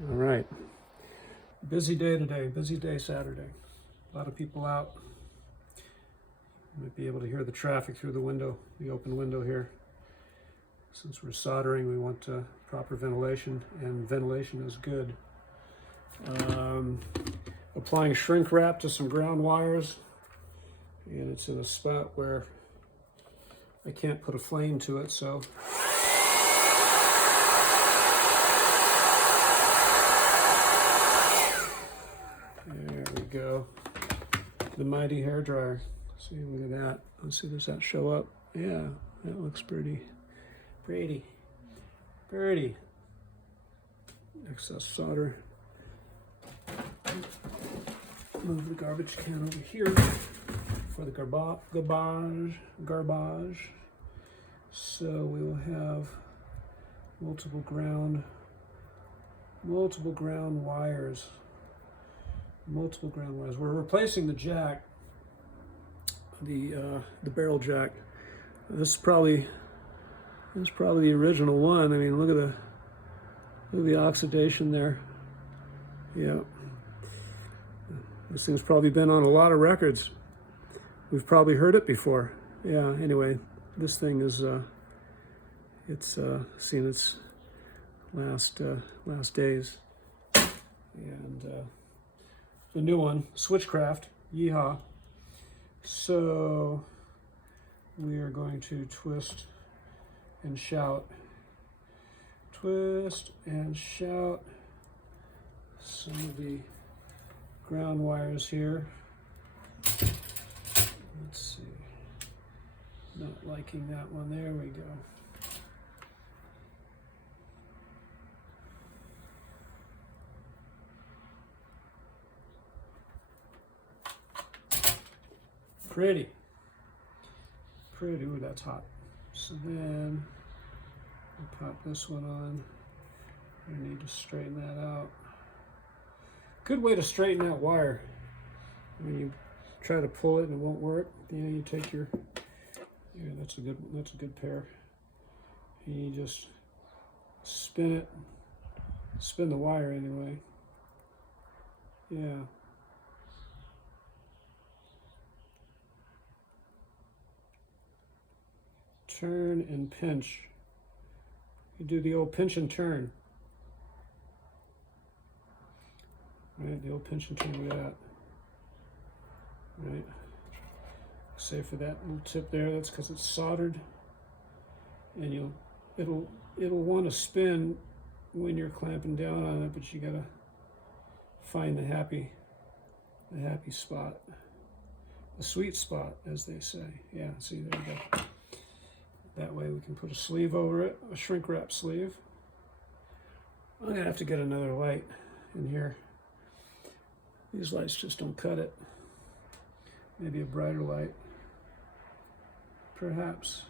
All right. Busy day today, busy day Saturday. A lot of people out. You might be able to hear the traffic through the window, the open window here. Since we're soldering, we want proper ventilation, and ventilation is good. Applying shrink wrap to some ground wires, and it's in a spot where I can't put a flame to it, so there we go. The mighty hair dryer. See, look at that. Let's see, does that show up? Yeah, that looks pretty. Pretty. Excess solder. Move the garbage can over here for the garbage. So we will have multiple ground wires. We're replacing the jack, the barrel jack. This is probably the original one. I mean, look at the oxidation there. Yeah. This thing's probably been on a lot of records. We've probably heard it before. Yeah, anyway, this thing is, it's seen its last days. And the new one, Switchcraft, yeehaw. So we are going to twist and shout some of the ground wires here. Let's see, not liking that one. There we go. Pretty. Ooh, that's hot. So then we'll pop this one on. I need to straighten that out. Good way to straighten out wire. When you try to pull it and it won't work, you take your, yeah, that's a good pair. And you just spin the wire anyway. Yeah. Turn and pinch. You do the old pinch and turn. Right, the old pinch and turn with that. Right. Say for that little tip there, that's because it's soldered, and it'll want to spin when you're clamping down on it, but you gotta find the happy spot, the sweet spot, as they say. Yeah, see, there you go. That way we can put a sleeve over it, a shrink wrap sleeve. I'm gonna have to get another light in here. These lights just don't cut it. Maybe a brighter light. Perhaps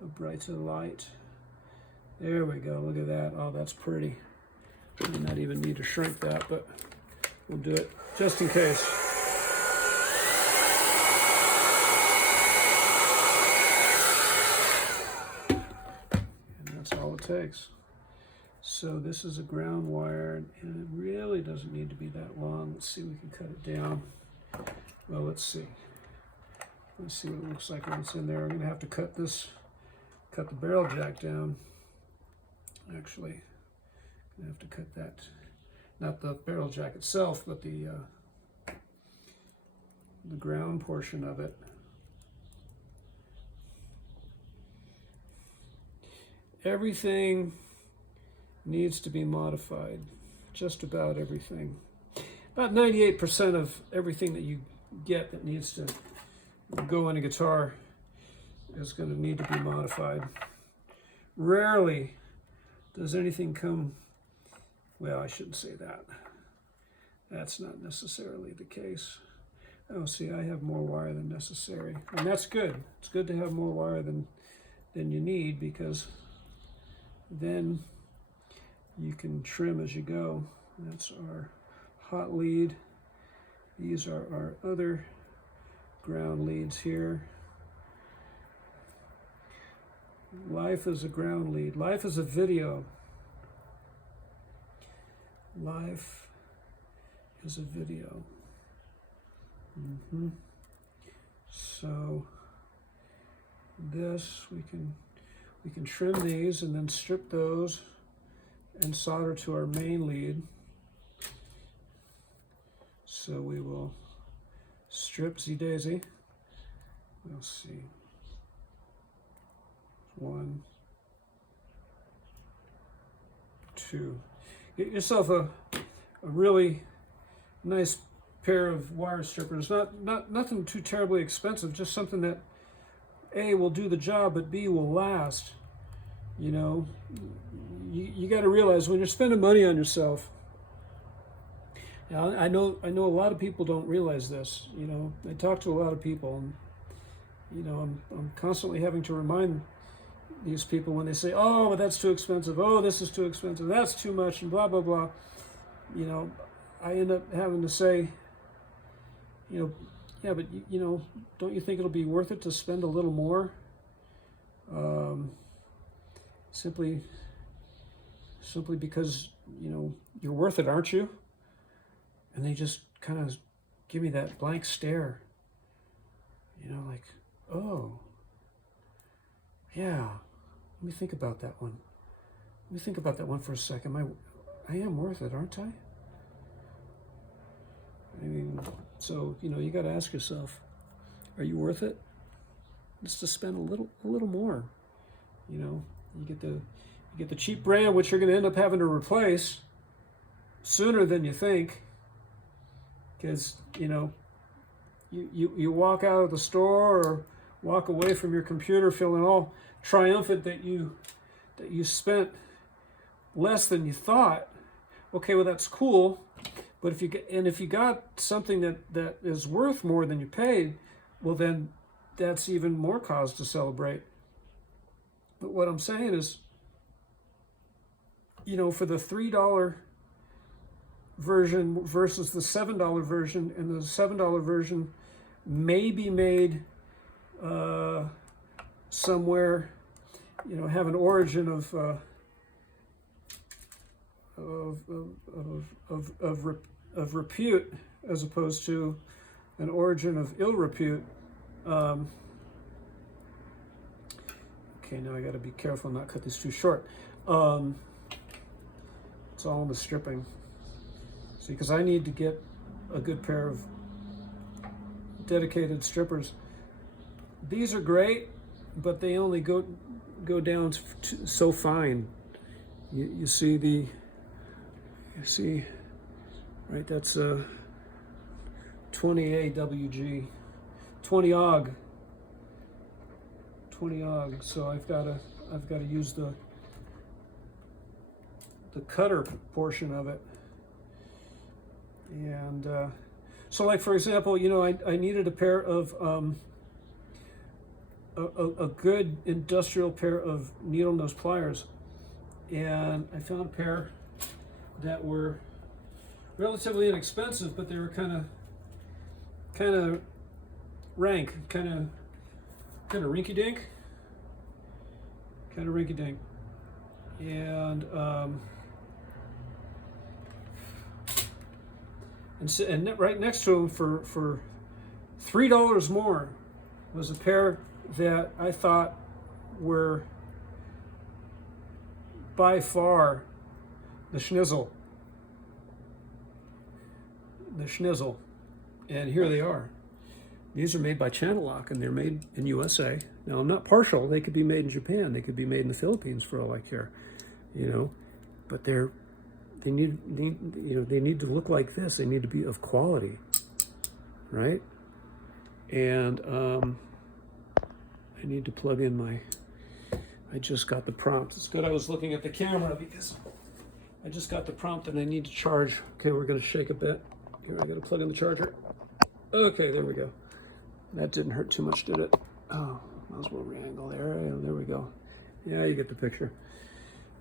a brighter light. There we go, look at that. Oh, that's pretty. We may not even need to shrink that, but we'll do it just in case. And that's all it takes. So this is a ground wire, and it really doesn't need to be that long. Let's see if we can cut it down. Well, let's see. Let's see what it looks like when it's in there. We're gonna have to cut the barrel jack down. Actually, I'm gonna have to cut that, not the barrel jack itself, but the ground portion of it. Everything needs to be modified, just about everything. About 98% of everything that you get that needs to go in a guitar is going to need to be modified. Rarely does anything come, well, I shouldn't say that. That's not necessarily the case. Oh, see, I have more wire than necessary. And that's good. It's good to have more wire than you need, because then you can trim as you go. That's our hot lead. These are our other ground leads here. Life is a ground lead. Life is a video. Life is a video. So this we can trim these and then strip those and solder to our main lead. So we will strip Z-Daisy. We'll see. 1, 2. Get yourself a really nice pair of wire strippers. Nothing too terribly expensive, just something that A, will do the job, but B, will last. You know, you got to realize when you're spending money on yourself. Now, I know a lot of people don't realize this. You know, I talk to a lot of people, and you know, I'm constantly having to remind these people when they say, "Oh, but that's too expensive. Oh, this is too expensive. That's too much," and blah blah blah. You know, I end up having to say, you know, yeah, but you know, don't you think it'll be worth it to spend a little more? Simply because, you know, you're worth it, aren't you? And they just kind of give me that blank stare. You know, like, oh, yeah, let me think about that one. Let me think about that one for a second. I am worth it, aren't I? I mean, so, you know, you got to ask yourself, are you worth it? Just to spend a little more. You know, you get the cheap brand, which you're going to end up having to replace sooner than you think, because, you know, you walk out of the store or walk away from your computer feeling all triumphant that you spent less than you thought. Okay, well, that's cool. But if you got something that is worth more than you paid, well, then that's even more cause to celebrate. But what I'm saying is, you know, for the $3 version versus the $7 version, and the $7 version may be made somewhere, you know, have an origin of repute as opposed to an origin of ill repute. Okay, now I got to be careful not cut this too short. It's all in the stripping. See, because I need to get a good pair of dedicated strippers. These are great, but they only go down so fine. You see right? That's a 20 AWG, 20 AUG. So I've got to use the cutter portion of it. And so, like, for example, you know, I needed a pair of a good industrial pair of needle nose pliers, and I found a pair that were relatively inexpensive, but they were kind of rank, kind of rinky-dink, and right next to them for $3 more was a pair that I thought were by far the schnizzle, and here they are. These are made by Channel Lock, and they're made in USA. Now, I'm not partial. They could be made in Japan. They could be made in the Philippines for all I care, you know. But they need to look like this. They need to be of quality, right? And I need to plug in I just got the prompt. It's good I was looking at the camera because I just got the prompt and I need to charge. Okay, we're going to shake a bit. Here, I got to plug in the charger. Okay, there we go. That didn't hurt too much, did it? Oh, might as well re-angle there. There we go. Yeah, you get the picture.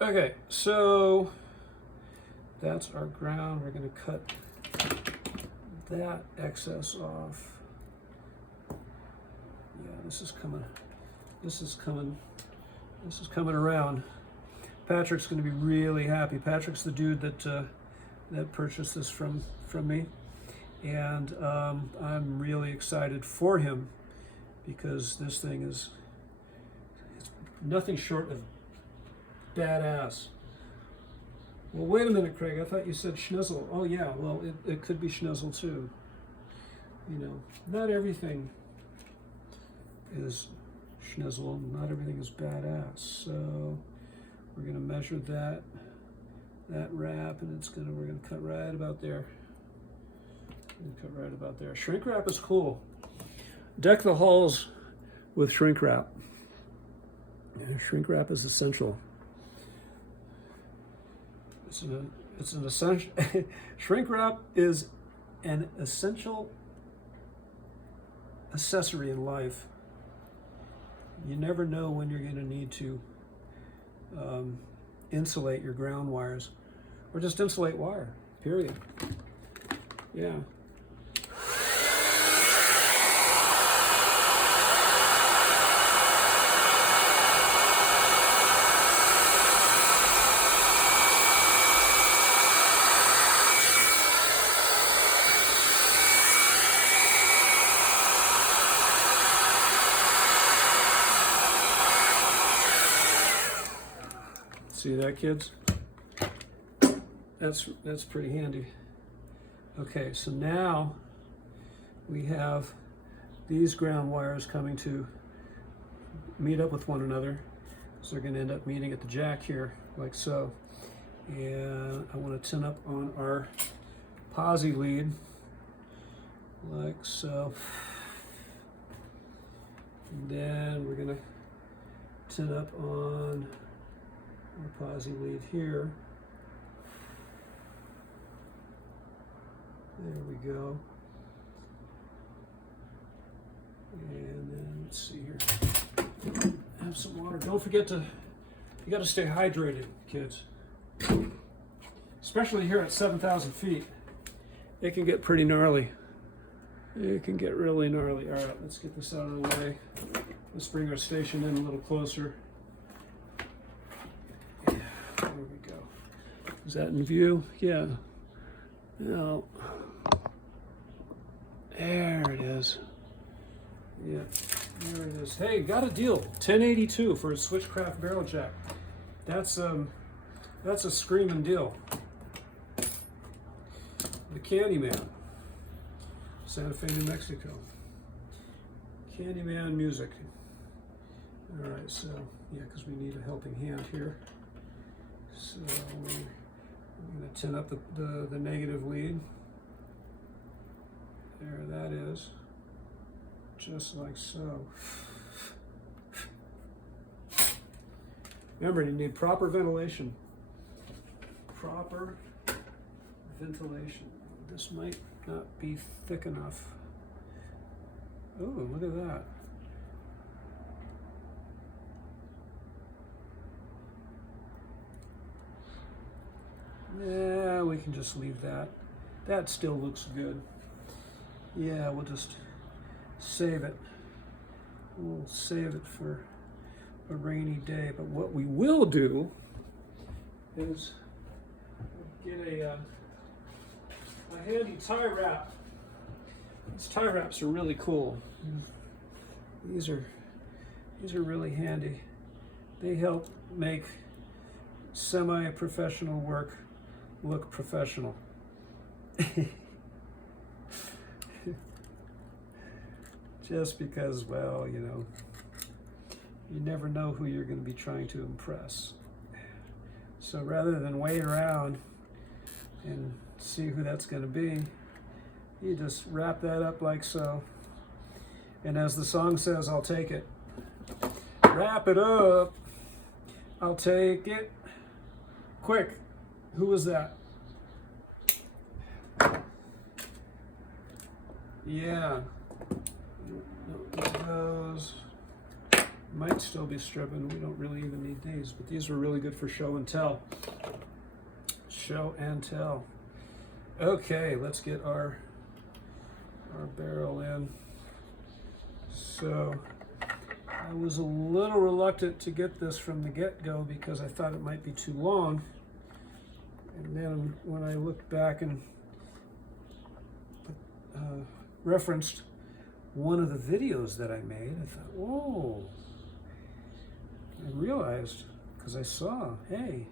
Okay, so that's our ground. We're going to cut that excess off. Yeah, this is coming around. Patrick's going to be really happy. Patrick's the dude that that purchased this from me, and I'm really excited for him because this thing is nothing short of badass. Well, wait a minute, Craig. I thought you said schnizzle. Oh yeah, well it could be schnizzle too. You know, not everything is schnizzle. Not everything is badass. So we're gonna measure that wrap, and we're gonna cut right about there. Cut right about there. Shrink wrap is cool. Deck the halls with shrink wrap. Yeah, shrink wrap is essential. It's an essential. Shrink wrap is an essential accessory in life. You never know when you're going to need to insulate your ground wires, or just insulate wire. Period. Yeah. See that, kids? That's pretty handy. Okay, so now we have these ground wires coming to meet up with one another. So they're going to end up meeting at the jack here, like so. And I want to tin up on our posi lead, like so. And then we're going to tin up on our posi lead here. There we go. And then let's see here. Have some water. Don't forget you got to stay hydrated, kids. Especially here at 7,000 feet. It can get pretty gnarly. It can get really gnarly. All right, let's get this out of the way. Let's bring our station in a little closer. Yeah, there we go. Is that in view? Yeah. Now, there it is. Yeah, there it is. Hey, got a deal. 1082 for a Switchcraft barrel jack. That's a screaming deal. The Candyman, Santa Fe, New Mexico. Candyman music. All right, so yeah, because we need a helping hand here. So I'm going to tin up the negative lead. There that is. Just like so. Remember, you need proper ventilation. Proper ventilation. This might not be thick enough. Oh, look at that. Yeah, we can just leave that. That still looks good. Yeah, we'll just save it. We'll save it for a rainy day. But what we will do is get a handy tie wrap. These tie wraps are really cool. These are really handy. They help make semi-professional work look professional. Just because, well, you know, you never know who you're going to be trying to impress. So rather than wait around and see who that's going to be, you just wrap that up like so. And as the song says, I'll take it. Wrap it up. I'll take it. Quick. Who was that? Yeah. Those might still be stripping. We don't really even need these, but these were really good for show and tell. Show and tell. Okay, let's get our barrel in. So I was a little reluctant to get this from the get-go because I thought it might be too long. And then when I looked back and referenced one of the videos that I made, I thought, whoa. I realized, because I saw, hey,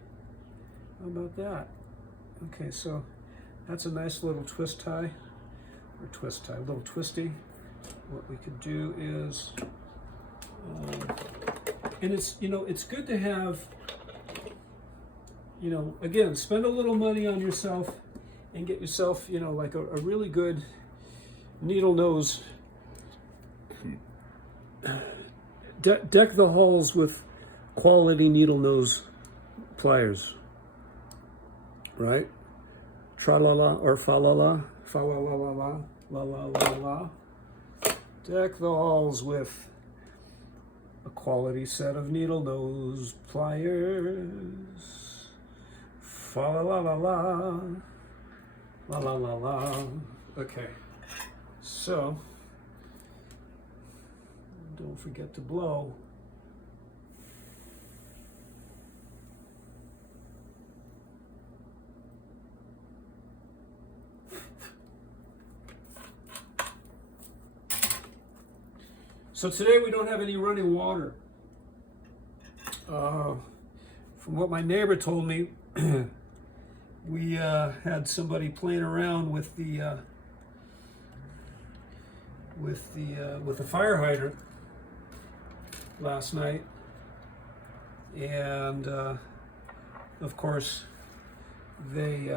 how about that? Okay, so that's a nice little twist tie, or twist tie, a little twisty. What we could do is, and it's, you know, it's good to have, you know, again, spend a little money on yourself and get yourself, you know, like a really good needle nose. Deck the halls with quality needle nose pliers, right? Tra-la-la or fa-la-la, fa-la-la-la-la, la-la-la-la. Deck the halls with a quality set of needle nose pliers. Fa-la-la-la-la, la-la-la-la. Okay, so don't forget to blow. So today we don't have any running water. From what my neighbor told me, we had somebody playing around with the fire hydrant last night, and of course they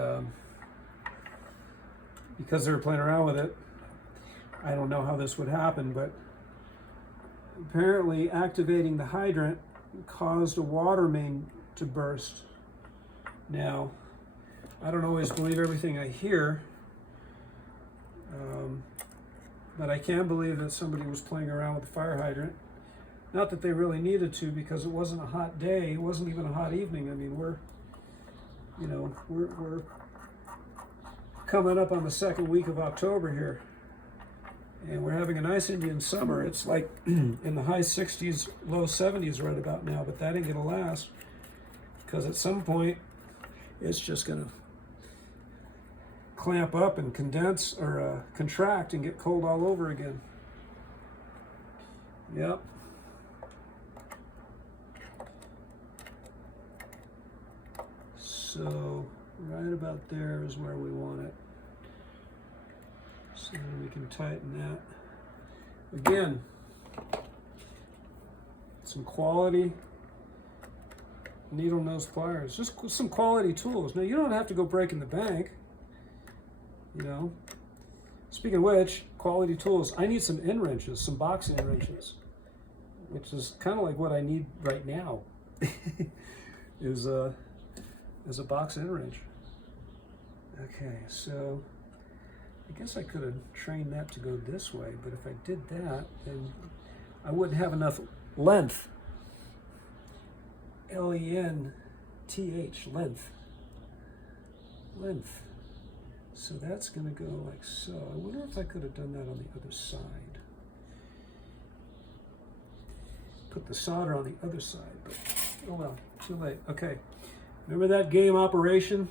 because they were playing around with it. I don't know how this would happen, but apparently activating the hydrant caused a water main to burst. Now, I don't always believe everything I hear, but I can believe that somebody was playing around with the fire hydrant. Not that they really needed to, because it wasn't a hot day. It wasn't even a hot evening. I mean, we're coming up on the second week of October here. And we're having a nice Indian summer. It's like in the high 60s, low 70s right about now, but that ain't gonna last, because at some point it's just gonna clamp up and condense or contract and get cold all over again. Yep. So right about there is where we want it. So we can tighten that. Again, some quality needle nose pliers, just some quality tools. Now you don't have to go breaking the bank, you know. Speaking of which, quality tools, I need some end wrenches, some box end wrenches, which is kind of like what I need right now, is a box end wrench. Okay, so I guess I could have trained that to go this way, but if I did that, then I wouldn't have enough length. L-E-N-T-H, length. Length. So that's going to go like so. I wonder if I could have done that on the other side. Put the solder on the other side, but oh well, too late. Okay, remember that game Operation?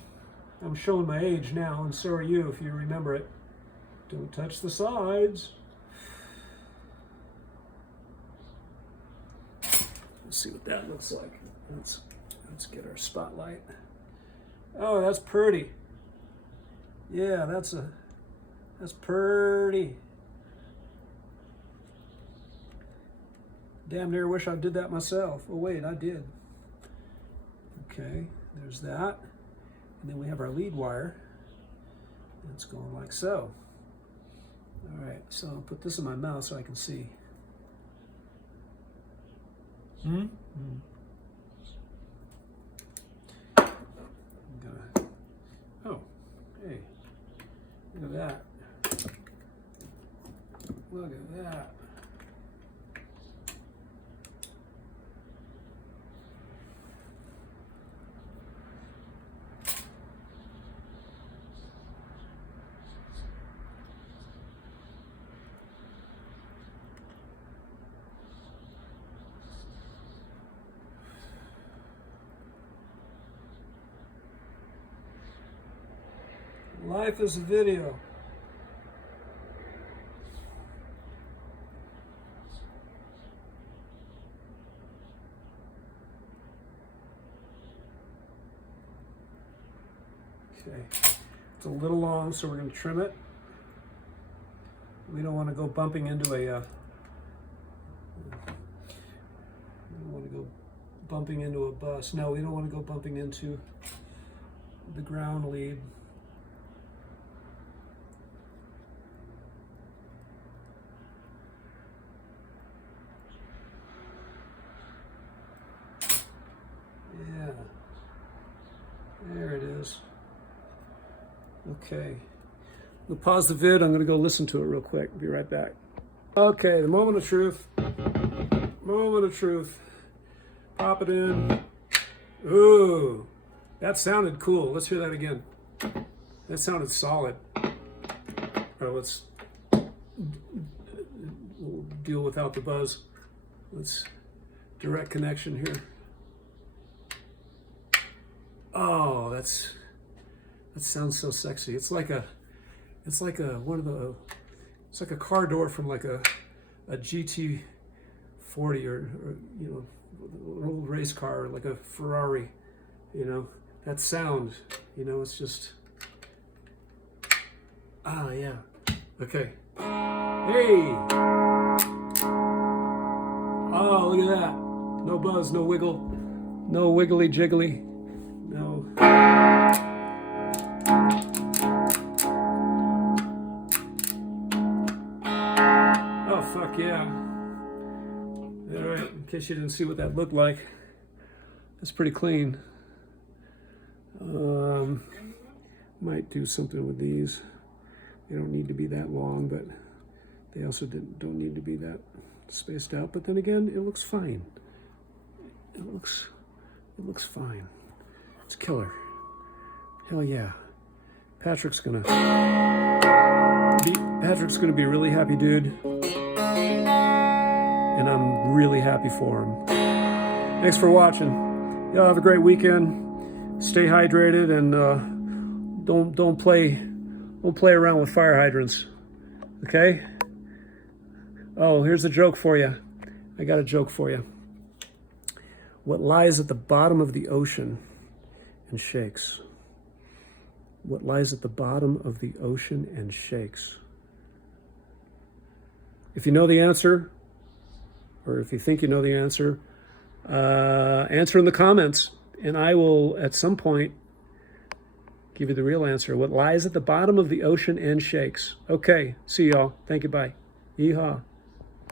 I'm showing my age now, and so are you if you remember it. Don't touch the sides. Let's see what that looks like. Let's get our spotlight. Oh, that's pretty. Yeah, that's pretty. Damn near wish I did that myself. Oh wait, I did. Okay, there's that. And then we have our lead wire. It's going like so. All right, so I'll put this in my mouth so I can see. Oh, hey, look at that. Look at that. Life is a video. Okay, it's a little long, so we're going to trim it. We don't want to go bumping into a bus. No, we don't want to go bumping into the ground lead. Yeah, there it is. Okay, we'll pause the vid. I'm going to go listen to it real quick. Be right back. Okay, the moment of truth. Moment of truth. Pop it in. Ooh, that sounded cool. Let's hear that again. That sounded solid. All right, let's we'll deal without the buzz. Let's direct connection here. Oh, that sounds so sexy. It's like a car door from like a GT40 or you know, an old race car, like a Ferrari, you know, that sound, you know, it's just, yeah. Okay. Hey. Oh, look at that. No buzz, no wiggle, no wiggly jiggly, no. Oh, fuck yeah. All right, in case you didn't see what that looked like, that's pretty clean. Might do something with these. They don't need to be that long, but they also don't need to be that spaced out. But then again, it looks fine. It looks fine. It's killer. Hell yeah. Patrick's gonna be a really happy dude. And I'm really happy for him. Thanks for watching. Y'all have a great weekend. Stay hydrated and don't play around with fire hydrants. Okay? Oh, here's a joke for you. I got a joke for you. What lies at the bottom of the ocean and shakes? What lies at the bottom of the ocean and shakes? If you know the answer, or if you think you know the answer, answer in the comments, and I will, at some point, give you the real answer. What lies at the bottom of the ocean and shakes? Okay, see y'all. Thank you, bye. Yeehaw.